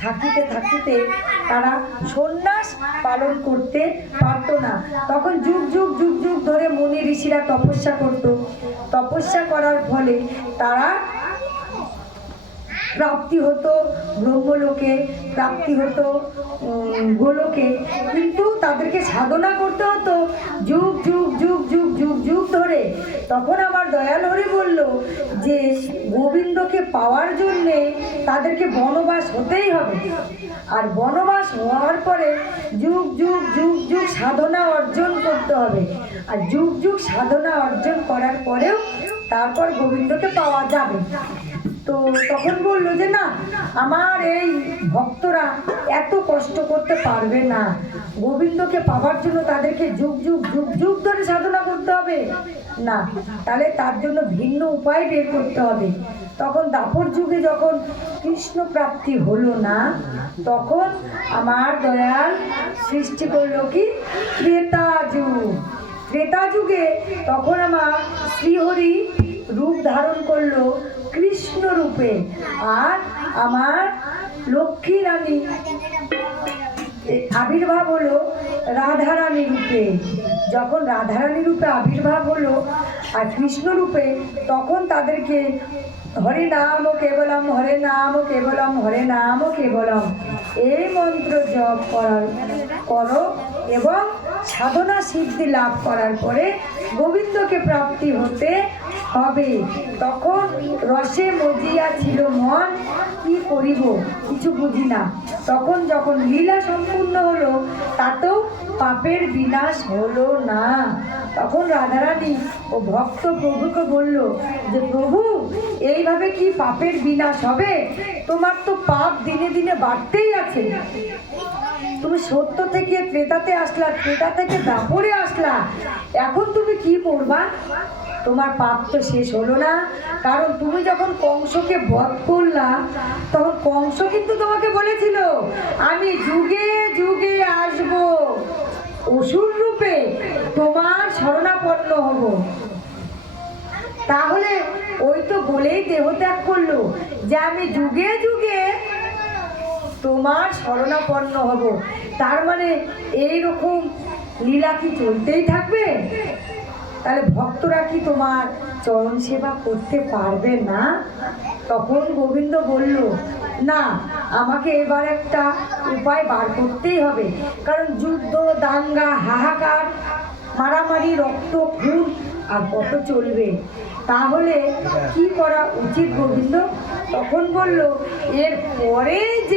থাকিতে থাকিতে তারা সন্ন্যাস পালন করতে পারতো না। তখন যুগ যুগ যুগ যুগ ধরে মুনি ঋষিরা তপস্যা করত। তপস্যা করার ফলে তারা প্রাপ্তি হতো, ব্রহ্মলোকে প্রাপ্তি হতো গোলোকে। কিন্তু তাদেরকে সাধনা করতে হতো। যুগ যুগ যুগ যুগ যুগ যুগ ধরে। তখন আমার দয়াল হরি বলল যে, গোবিন্দকে পাওয়ার জন্যে তাদেরকে বনবাস হতেই হবে। আর বনবাস হওয়ার পরে যুগ যুগ যুগ যুগ সাধনা অর্জন করতে হবে। আর যুগ যুগ সাধনা অর্জন করার পরেও তারপর গোবিন্দকে পাওয়া যাবে। তো তখন বলল যে, না, আমার এই ভক্তরা কষ্ট করতে পারবে না। গোবিন্দকে পাওয়ার জন্য তাদেরকে যুগ যুগ যুগ যুগ ধরে সাধনা করতে হবে। না, তাহলে তার জন্য ভিন্ন উপায় বের করতে হবে। তখন দাপর যুগে যখন কৃষ্ণ প্রাপ্তি হলো না, তখন আমার দয়াল সৃষ্টি করল কি? ত্রেতা যুগ। ত্রেতা যুগে তখন আমার শ্রীহরি রূপ ধারণ করল। কৃষ্ণ রূপে। আর আমার লক্ষ্মী রানী। আবির্ভাব হলো রাধারানী রূপে। যখন রাধারানী রূপে আবির্ভাব হলো আর কৃষ্ণ রূপে, তখন তাদেরকে হরে নাম কেবলম, হরে নাম কেবলম, হরে নাম কেবলম। এই মন্ত্র জপ করার করো এবং সাধনা সিদ্ধি লাভ করার পরে গোবিন্দকে প্রাপ্তি হতে হবে। তখন রসে মজিয়া ছিল মন, কি করিব? কিছু বুঝি না। তখন যখন লীলা সম্পূর্ণ হলো, তাতেও পাপের বিনাশ হলো না। তখন রাধারানী ও ভক্ত প্রভুকে বলল, যে প্রভু, এইভাবে কি পাপের বিনাশ হবে? তোমার তো পাপ দিনে দিনে বাড়তেই আছে। তুমি সত্য থেকে ক্রেতাতে আসলা ক্রেতা থেকে দাপরে আসলা। এখন তুমি কি করবা? তোমার পাপ তো শেষ হলো না। কারণ তুমি যখন কংসকে বধ করলা, তখন কংস কিন্তু তোমাকে বলেছিল, আমি যুগে যুগে আসব। অসুর রূপে তোমার শরণাপন্ন হব। তাহলে ওই তো বলেই দেহত্যাগ করল যে আমি যুগে যুগে তোমার শরণাপন্ন হব। তার মানে এই রকম লীলা কি চলতেই থাকবে? তাহলে ভক্তরা কি তোমার চরণ সেবা করতে পারবে না? তখন গোবিন্দ বলল, না, আমাকে এবার একটা উপায় বার করতেই হবে। কারণ যুদ্ধ, দাঙ্গা, হাহাকার, মারামারি, রক্ত, খুন আর কত চলবে। তাহলে কি করা উচিত গোবিন্দ? তখন বলল এর পরে যে